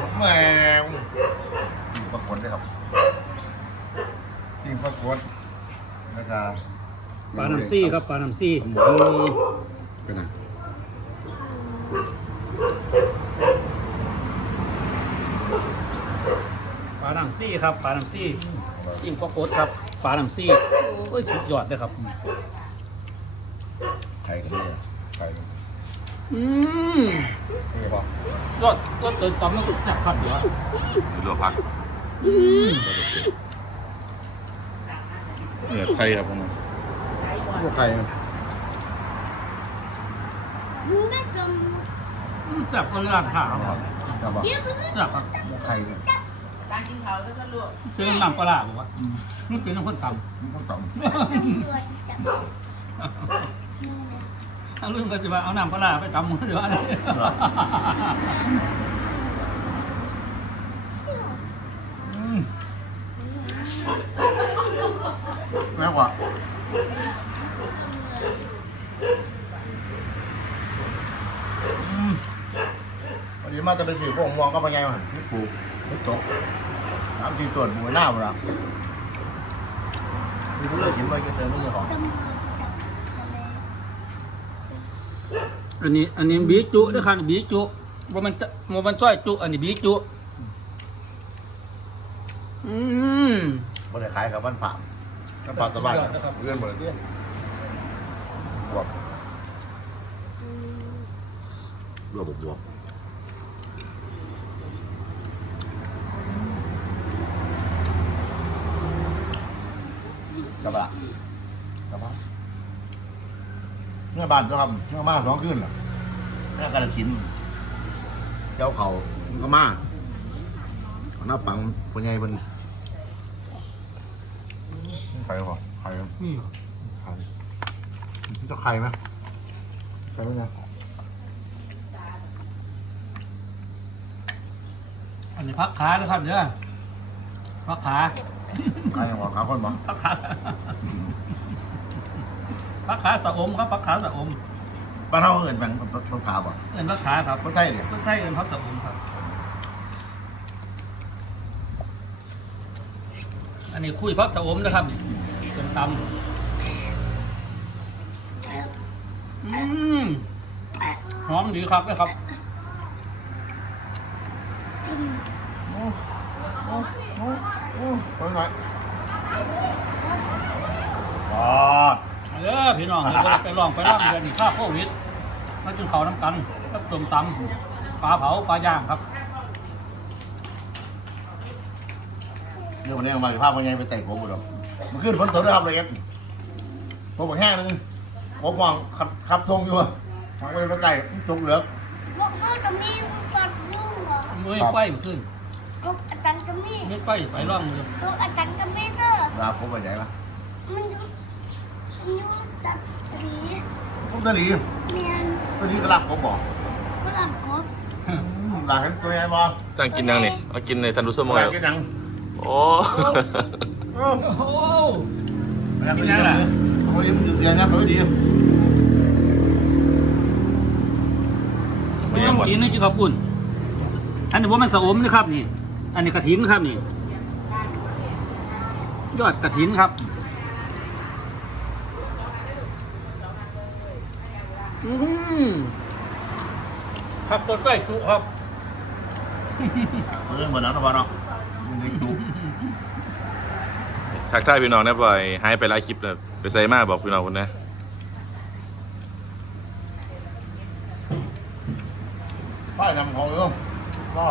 าวมันจะแบบแมวกินปรากฏด้วยครับกินปรากฏนะครับปลาน้ำซี่ครับปลาน้ำซี่หมูเป็นไงปลาน้ำซี่ครับปลาน้ำซี่ยิ่งปลาโคตรครับปลาน้ำซี่โอ้ยสุดยอดเลยครับไข่กันด้วยไข่กัน อืมนี่ป่ะยอดยอดเติมตำน้ำสุดจับขัดอยู่อะดูดพักอืมเนี่ยไทยครับผมพวกไข่นะจับก็ราคาครับจับป่ะจับพวกไข่เนี่ยการกินเขาแล้วก็ลวกเจอน้ำปลาร้าบอกว่านี่เป็นน้ำข้นตมันต้องต่ำ ถ้าลืมก็จะว่าเอาน้ำปลาร้าไปตำมันเดี๋ยวอะไรำแล้วกว่าวันนี้มาจะไปสื่อพวกมองก็ไปไงมันที่ปลูกที่ตกน้ำที่ตรวจบัวหน้าเวลามีผู้เลือกกินไว้ก็เจอไม่ใช่ของ อันนี้ อันนี้บีจุด้วยครับบีจุว่ามันจะว่ามันจ้อยจุ อันนี้บีจุอืมไม่ได้ขายกับบ้านผ่ามบ้านผ่ามสบายเรื่องหมดเลยบวกบวกบวกกระบะกระบะเมื่อบ้านจะทำเมื่อมาสองคืนเหรอแม่กระชินเจ้าเขามันก็มาเอาหน้าปังเป็นไงเป็นไข่หรอไข่ไข่จะไข่ไหมไข่ไหมเนี่ยอันนี้พักขาด้วยครับเด้อพักขาไข่หัวขาคนบ้างพักขา พักขาสะอมครับพักขาสะอมบ้านเราเอินแบ่งต้นขาบ่เอ็นพักขาครับต้นไส้เนี่ยต้นไส้เอ็นพักสะอมครับ อันนี้คุยพักสะอมนะครับเป็นตำอืมหอมดีครับนะครับต้นไม้อ๋อ เออพี่น้องเดี๋ยวไปลองไปล่องเดือนนี้ข้าวโควิดมากินข้าวน้ำกันกับต้มตำปลาเผาปลาย่างครับเดี๋ยววันนี้เอามาภาพเป็นไงไปแต่งผมหรอกมันขึ้นฝนตกด้วยครับเลยครับผมบอกแห้งนึงผมมองขับขับตรงอยู่อะทางไปไปไกลจุกเหลือกก็ก็จะมีปัดยุ่งเหรอมือไฟขึ้นก็อาจารย์จะมีมือไฟไปล่องเลยก็อาจารย์จะมีเด้อลาผมไปไหนวะมันอยู่มั นอยู่จัดสีผมตะหลีเมียนตะหลีก็รับผมบอกก็หลับครบหลานเห็นตัวไงบ่ตั้งกินยังนี่เอากินในทันดูสมหอลายนกินยังโอ้โอ้โอ้ยกินยังล่ะโอ้ยมันเดือดงานตัวดีไม่ต้องกินนี่จีขอบคุณอันนี้ว่ามันสะอมนะครับนี่ อันนี้กระถินครับนี่ ยอดกระถินครับ อืมครับต้นไส้จุครับเรื่องเหมือนนั้นนะบ่เนาะมันได้จุทักทายพี่น้องนะบ่อยหายไปหลายคลิปเลยไปใส่มาบอกพี่น้องคนนะป้ายนำของเรื่องก็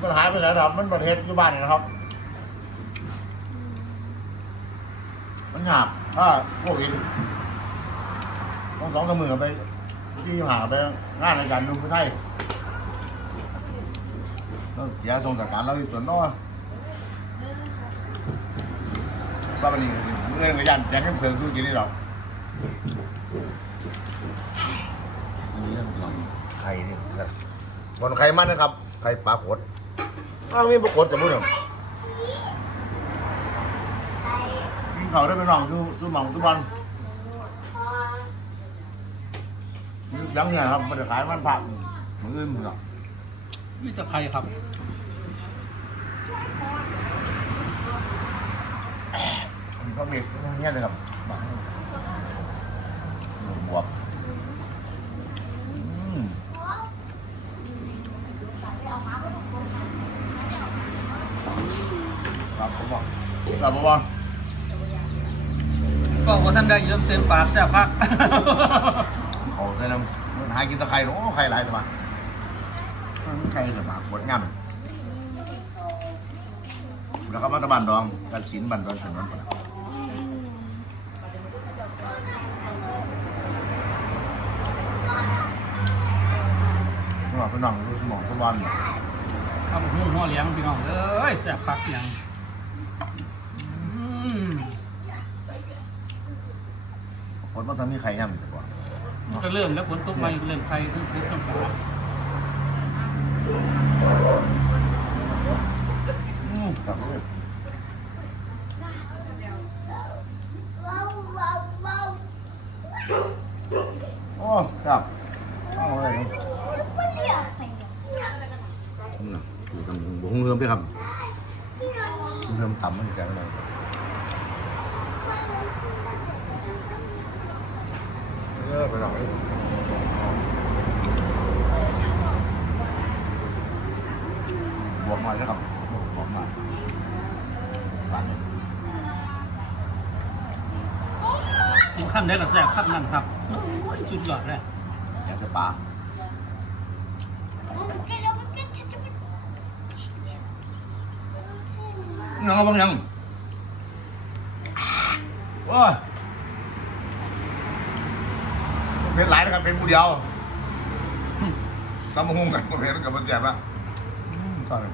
มันหายไปไหนครับ มันประเทศอยู่บ้านนี่นะครับ มันหยาบถ้าพวกอิน ต้องสองสามหมื่นไปที่หาไปงานในการดูไม่ใช่แล้วเสียทรงจากการเราอยู่ส่วนน้อยป้าบันนี่เงินกับยันแจ้งให้เพิ่มดูกินนี่หรอกนี่เรื่องของไข่นี่ครับบนไข่มันนะครับ ไข่ปลาขดอ้าวมีปลาขดจะพูดหรอเขาได้ไปลองดูดูหมองดูบอล ยังเนี่ยครับมันจะขายมันผักมืออื่นมือหรอกมีแต่ไข่ครับมันก็มีเนี่ยเลยครับบังบวบอืมครับผมบอกครับผมบอกก็ว่าท่านได้เยิ้มเต็มปากแต่พักเขาใส่น้ำ มันหากินตะไคร้โอ้ไข่หลายตัวมาไข่สมาปวดง่ำแล้วก็มาตะบันดองกันสินบันดองถนนก่อนนี่ว่าพี่น้องรู้สมองทุกวันทำหัวหัวเลี้ยงพี่น้องเอ้ยแซ่บพักอย่างอืมคนว่าทำนี่ไข่ง่ำดี กว่ามันก็เริ่มแล้วฝนตกมาอีกเริ่มไข่ขึ้นขึ้นขึ้นมาอืมครับเลยว้าวว้าวว้าวโอ้ครับเอาเลยมันเรียกใครอืมอยู่กันบุ้งเรือไปครับเรือต่ำมันแข็งเลย ออไปหน่อยบวกหน่อยนะครับบวกหน่อยปั่นกินข้ามได้กับแซ่บข้ามนั่นครับโอ้ยสุดยอดเลยอยากจะปลายังเอาบ้างยังโอ้ย เป็นหลายนะครับเป็นผู้เดียวตำมะฮุ่งกันประเภทกับมันแจ่มละอืมตอนนี้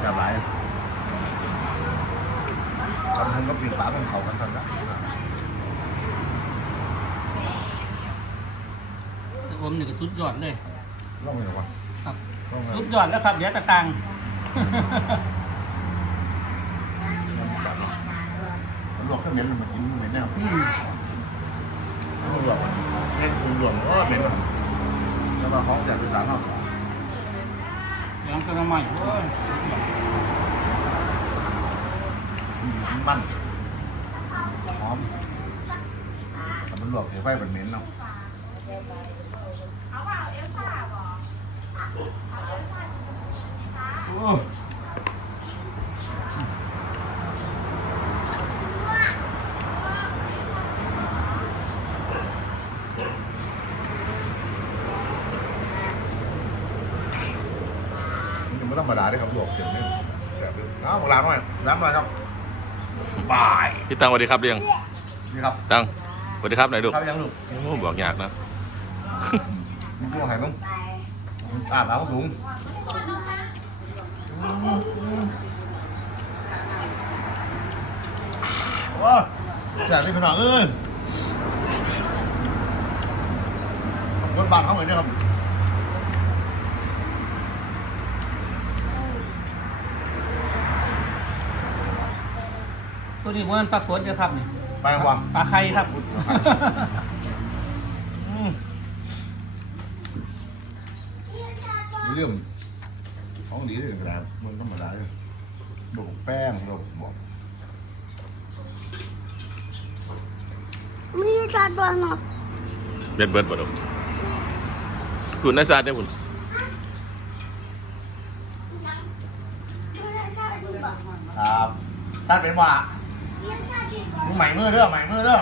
แจ่มหลายตำมะฮุ่งก็ปีนฝาเป็นเขากันตอนนั้นแต่ผมนี่ก็สุดยอดเลยล่องเลยเหรอวะครับล่องเลยสุดยอดแล้วครับเดี๋ยวตะตังมั นลวกก็เหม็นมันกินเหม็นแน่อืมมันลวกเหม็นคุณหลวงก็เหม็นมันแล้วมาของจากภาษาเนาะเดี๋ยวก็ทำไมโอ้ยมันหอมแต่มันหลวกเสียไฟมันเหม็นเนาะโอ้มัน ไม่ธรรมดาด้วยครับลวกเสียงนี่แบบนี้เอาหลังหน่อยหลังหน่อยครับบายพี่ตังสวัสดีครับเรียงนี่ครับตังสวัสดีครับไหนอยลูกครับยังลูกโอ้บอกยากนะ มีพวกไหนบ้างอาบน้ำถุง ว้าแจกได้ขนาดเอ้ยคนบานเขาเหมือนเนี่ยครับตัวนี้มันปลาสวนจะครับนี่ไปวังปลาไข่ครับเรื่องของ ดีเลยครับมันธรรมดาเลยบอกแป้งเราบอกมีจานตัวหนอเบ็ดเบิร์ดบ่ลูกคุณนายซาดเนี่ยคุณครับท่านเป็นว่ามึงใหม่มือเด้อใหม่มือเด้อ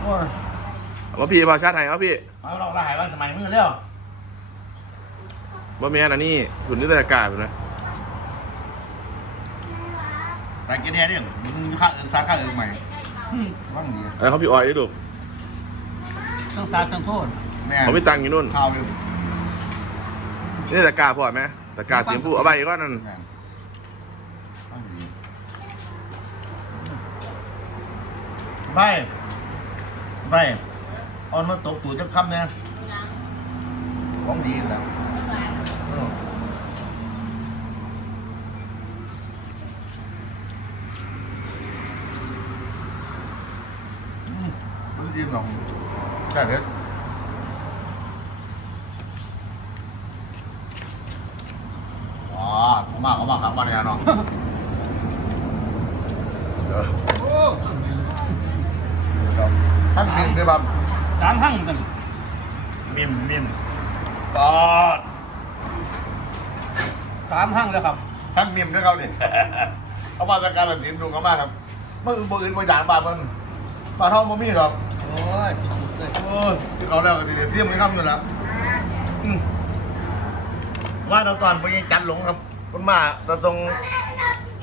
โอ้ยเอามาพี่พาชาติไทยเอาพี่มาลองละหายว่าสมัยมือเด้อ ว่ามีอันนี้คุณนิตยากาศนะไปกินแน่เนี่ยมึงค่าอื่นสาขาอื่นใหม่ว่างดีอะไรเขาพี่ออยด้วยลูกต้องสาดต้องโทษแม่เขาไม่ตังค์อยู่นู่นข้าวเร็วนี่ตะกร้าพอไหมตะกร้าสีชมพูเอาไปก็นั่นแม่ว่างดีไปไปเออนมาตกตู่จะคำเนี่ยของดีนะเอ ออืมมันดีหน่อยแค่เด็ดว้าเขามาเขามาครับมาเนี่ยเนาะเดี๋ยวทั้งมิมด้วยบ้งสามหั่งกันมิมมิมปอด สามหั่งแล้วครับทั้งมิมด้วยเขาเนี่ยเขามาจากการตัดสินดูเขามากครับเมื่ออื่นมื่ออื่นบริจาคบาทมันปลาทองมันมีหรอกโอ้ยสุดๆเลยโอ้ยที่เขาแล้วก็ติดเทียมกันครับอยู่แล้วอืมว่าเราตอนไปจัดหลงครับคนมาเราตรง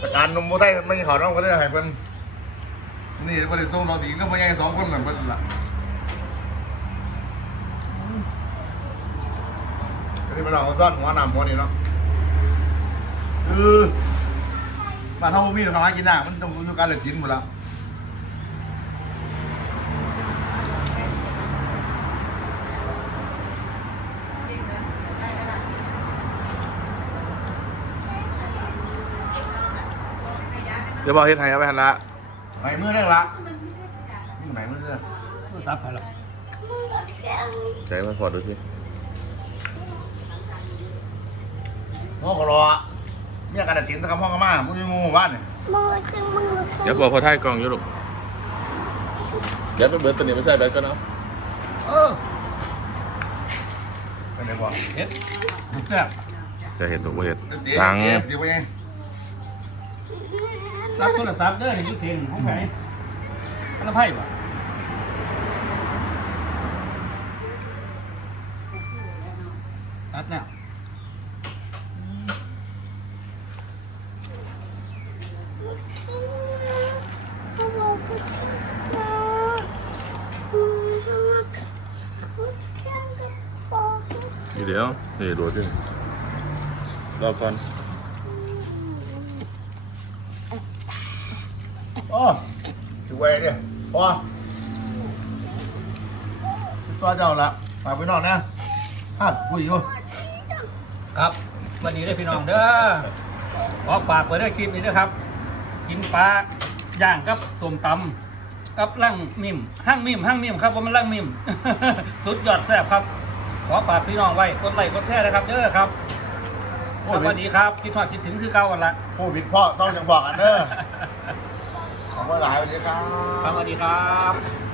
ประการนมโมไทยไม่ใช่เขาน้องก็ได้ให้เป็นนี่บริษัทเราดีก็ไม่ใช่สองคนเหมือนเป็นละ อันนี้เป็นเราซ่อนหัวหนำหัวนี่เนาะคือปลาทองมันมีหรอกหากินได้มันต้องดูการเลือกชิ้นหมดแล้วเดี๋ยวบอกเฮ็ดให้เอาไปหันละไหนมือได้ละนี่ไหนมือได้ตับไปแล้วใส่มาพอดูสิ ง้อขอรอเมียกันตัดสินสักคำห้องกันมาพูดยังงูบ้านเนี่ยมือจึงมือเดี๋ยวบอกพอท้ายกล่องอยู่ลูกเดี๋ยวไปเบิร์ตตัวนี้ไม่ใช่แบตก็เนาะเออเป็นไงบ่เฮ็ดแซ่บจะเห็นถูกบ่เห็นเดี๋ยวตังเดี๋ยวเดี๋ยวไปไงรับโทรศัพท์เด้อนี่อยู่เพลงของไผอันละไพ่บ่ตัดแล้ว เขาบอกว่ามือจะมาแข่งกับปอก นี่เดี๋ยว นี่โดดขึ้นรอก่อนโอ้ถือไว้เนี่ยพอตัวเจ้าละฝากไปนอนนะฮะคุยอยู่ครับวันนี้ได้อพี่น้องเด้อขอฝากไว้ได้คลิปนี้นะครับ กินปลาย่างกับต้มตำกับลั่งมิมหั่งมิมหั่งมิมครับว่ามันลั่งมิม สุดยอดแซ่บครับ ขอฝากพี่น้องไว้กดไลค์กดแชร์นะครับเด้อครับโอ้สยวัสดีครับคิดทอดคิดถึงคือเก่าวันละโควิดพ่อต้องจังบอกกันเด้อขอบคุณหลายสวัสดีครับ ครับสวัสดีครับ